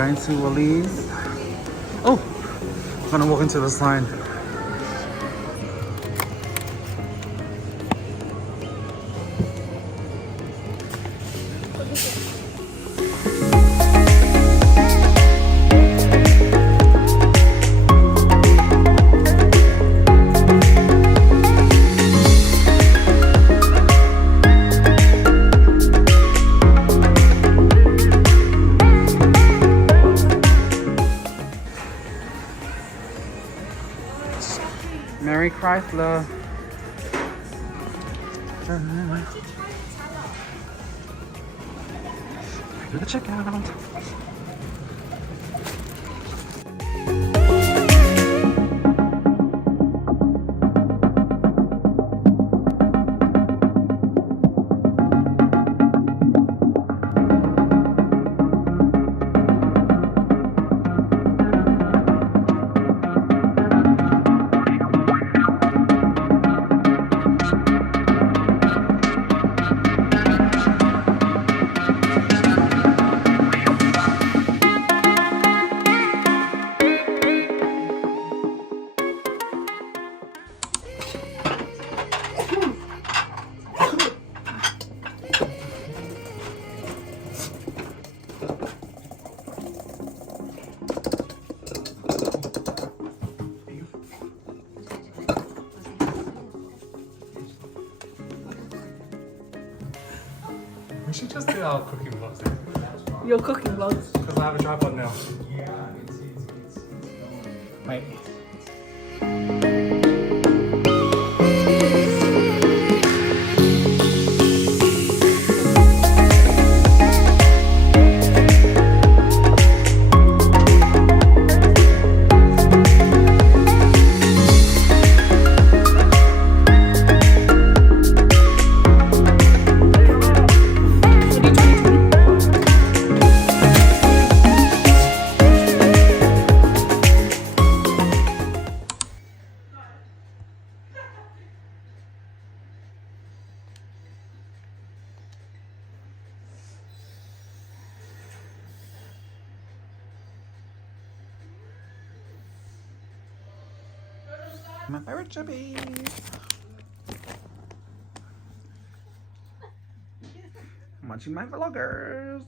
going to Woolies. Oh, I'm gonna walk into this line. Mary Chrysler. Do the checkout. We should just do our cooking vlogs now. Your cooking vlogs? Because I have a tripod now. Wait. My favorite chubbies. I'm watching my vloggers.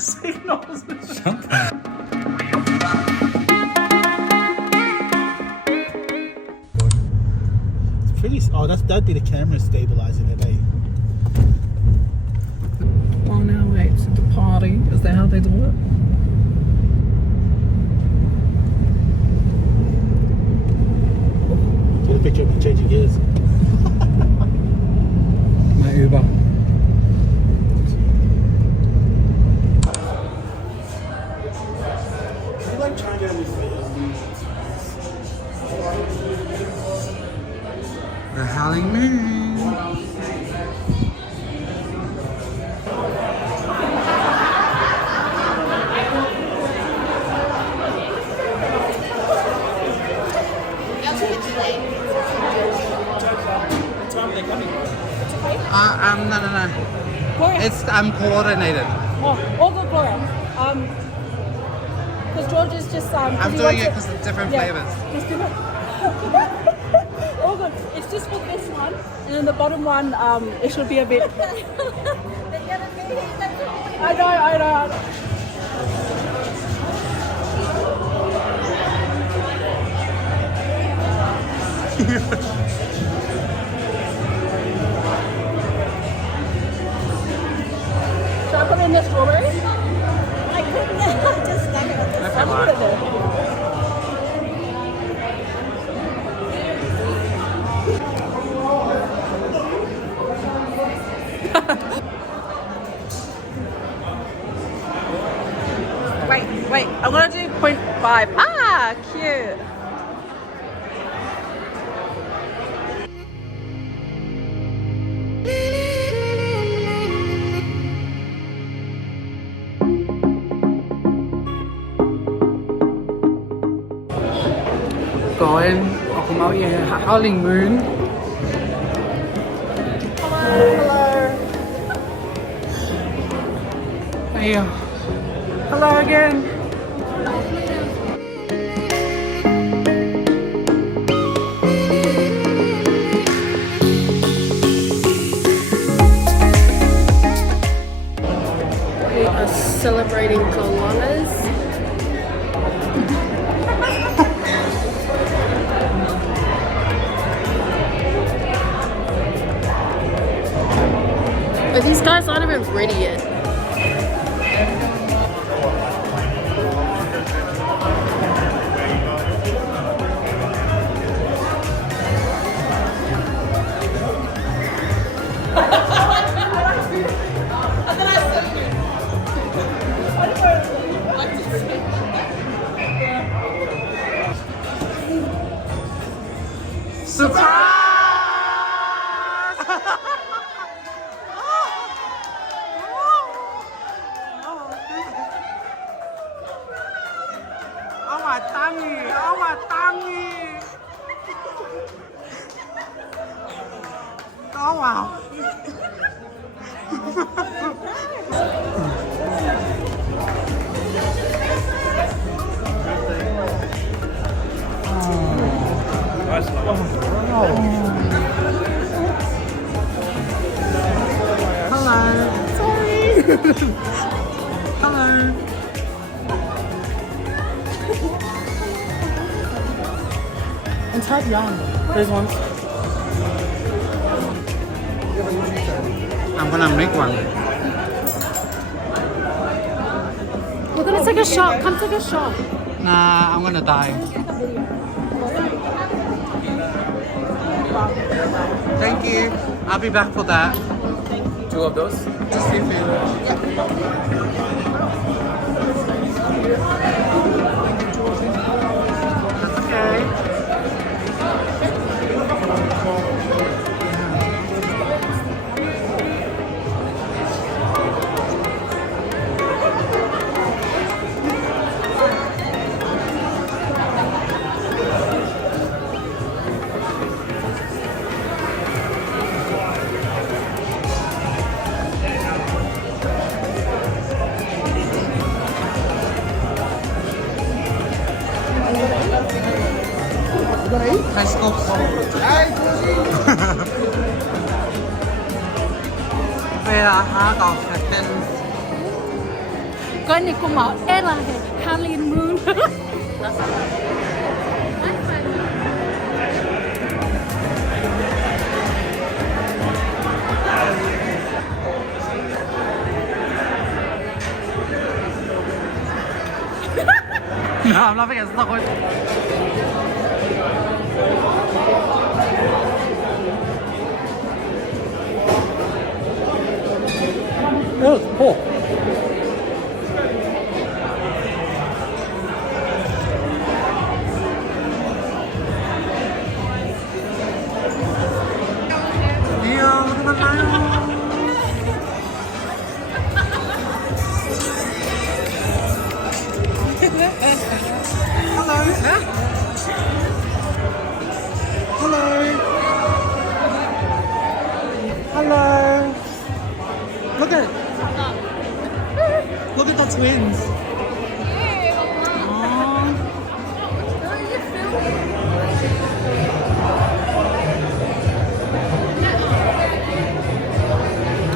signals. Pretty. Oh, that'd be the camera stabilizing it, eh? On our way to the party. Is that how they do it? Get a picture of me changing gears. My Uber. You like trying down this The Howling Moon. No. Gloria. I'm coordinated. Oh, all good, Gloria. Because George is just I'm doing it because of different flavors. Just do it. All good. It's just for this one, and then the bottom one, it should be a bit. I know. Should I put in the strawberries? I couldn't. I'm just stuck at this. I'll put it there. Wait, I'm gonna do 0.5. Ah, cute. Going, I'll come out here, howling moon. Hello. Hey, hello again. We are celebrating koalas. But these guys aren't even ready yet. Oh my tummy! Oh wow! Hello. And type young. There's one. I'm gonna make one. We're gonna take a shot. Come take a shot. Nah, I'm gonna die. Thank you. I'll be back for that. 2 of those. Just seafood. Okay. High school. Về là ha còn phải tên Coi này cũng mở e là howling moon. No, I'm laughing at someone. Oh, it's pork. Yeah, look at the lion. Hello. Look at Look at the twins. Aww.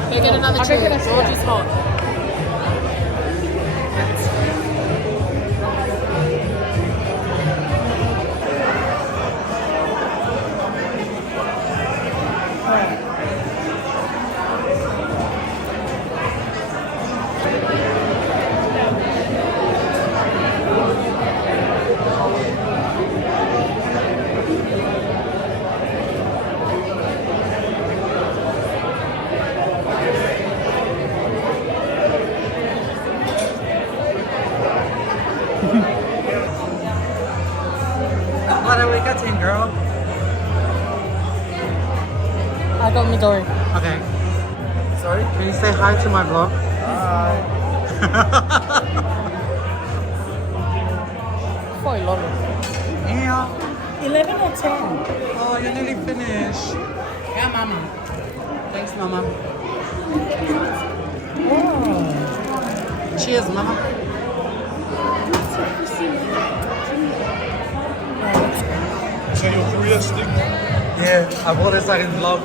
Go get another I'll go drink. get a George is hot. What are we getting, girl? I got Midori. Okay. Sorry? Can you say hi to my vlog? Quite a lot of Yeah. 11 or 10? Oh, you're nearly finished. Yeah, Mama. Thanks, Mama. Cheers, Mama. Is that your Korea stick? Yeah, I bought this like in vlog.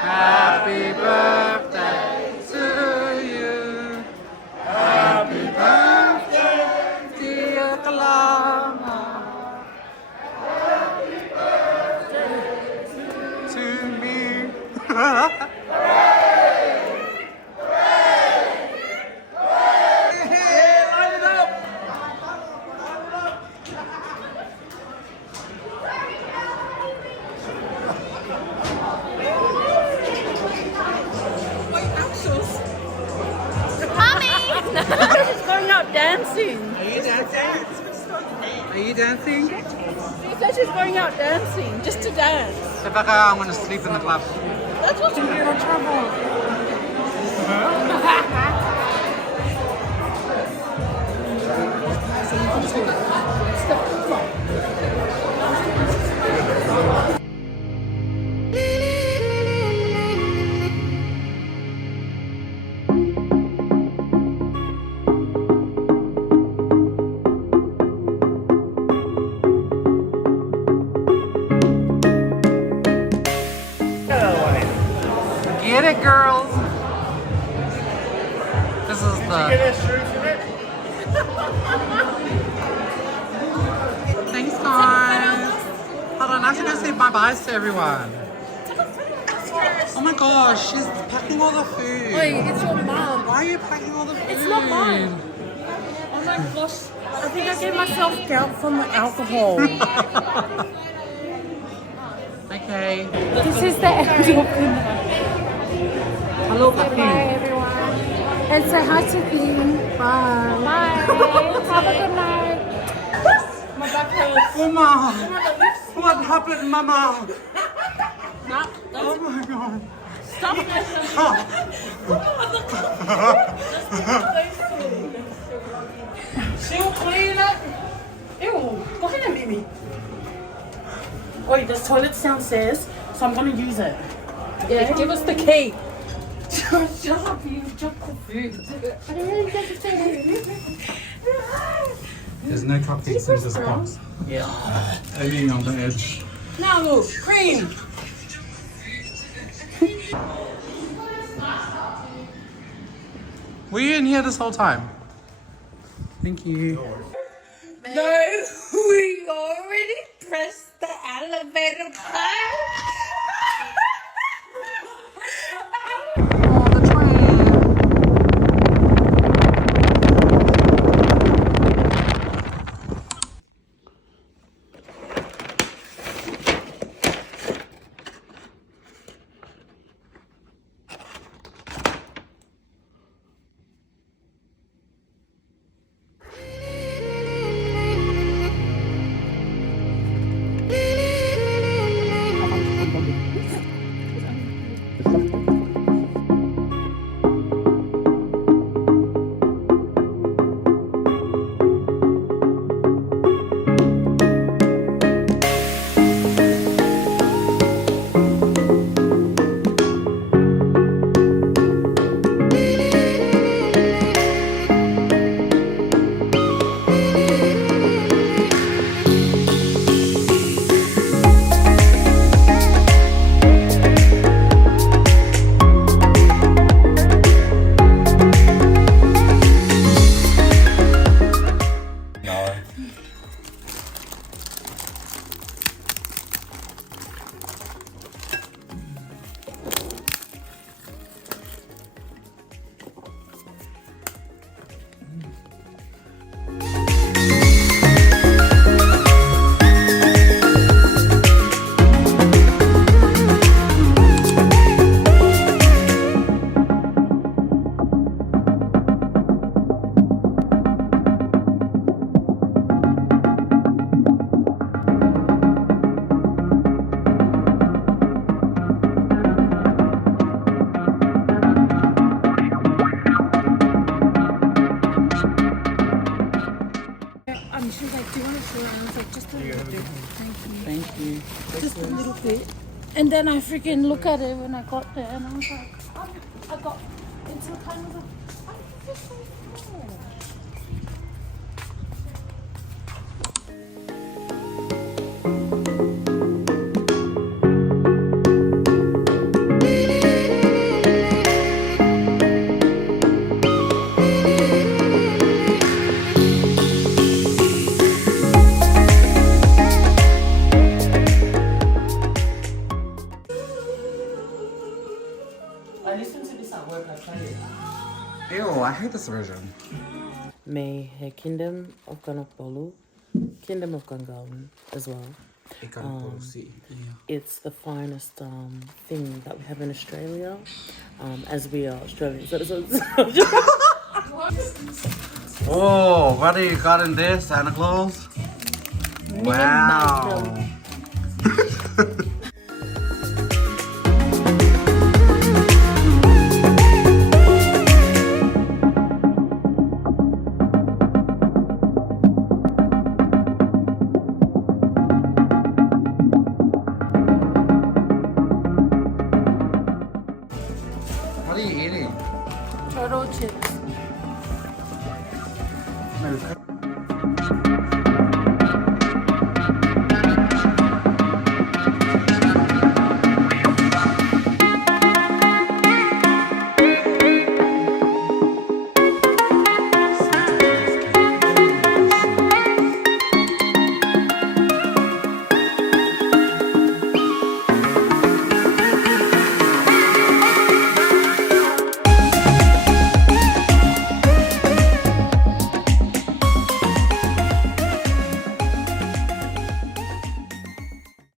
Happy birthday to you. Happy birthday, dear Kalama. Happy birthday to me. She's going out dancing. Are you dancing? Are you dancing? She said she's going out dancing, just to dance. So Becca, I'm gonna sleep in the club. That's what's in trouble. Get it, girls. This is the. Thanks, guys. Hold on, I have to go say bye byes to everyone. Oh my gosh, she's packing all the food. Wait, it's your mom. Why are you packing all the food? It's not mine. Oh my gosh. I think I gave myself gout from the alcohol. Okay. This is the end of the night. Hello, Bye Papi. everyone. And say hi to Bean. Bye. Bye. Have a good night. Mama, what happened, Mama? Oh my God. She'll clean it. Ew, look at Mimi. Wait, there's toilets downstairs, so I'm gonna use it. Yeah, give us the key. Shut up, you chocolate food. There's no cupcakes in this box. Yeah. Only on the edge. Now look, cream. Were you in here this whole time? Thank you. No, we already pressed the elevator button. Oh, the train. And she was like, do you want to share? And I was like, just a little bit. Thank Thank you. you. Just a little bit. And then I freaking look at it when I got there and I was like, I got into kind of a, this is so small. I listened to this at work, I tried it. Ew, I hate this version. May her kingdom of Ganapolu, kingdom of Gangalan as well. It's the finest thing that we have in Australia, as we are Australians. Oh, what do you got in there, Santa Claus? Wow. What are you eating? Turtle chips. Milk.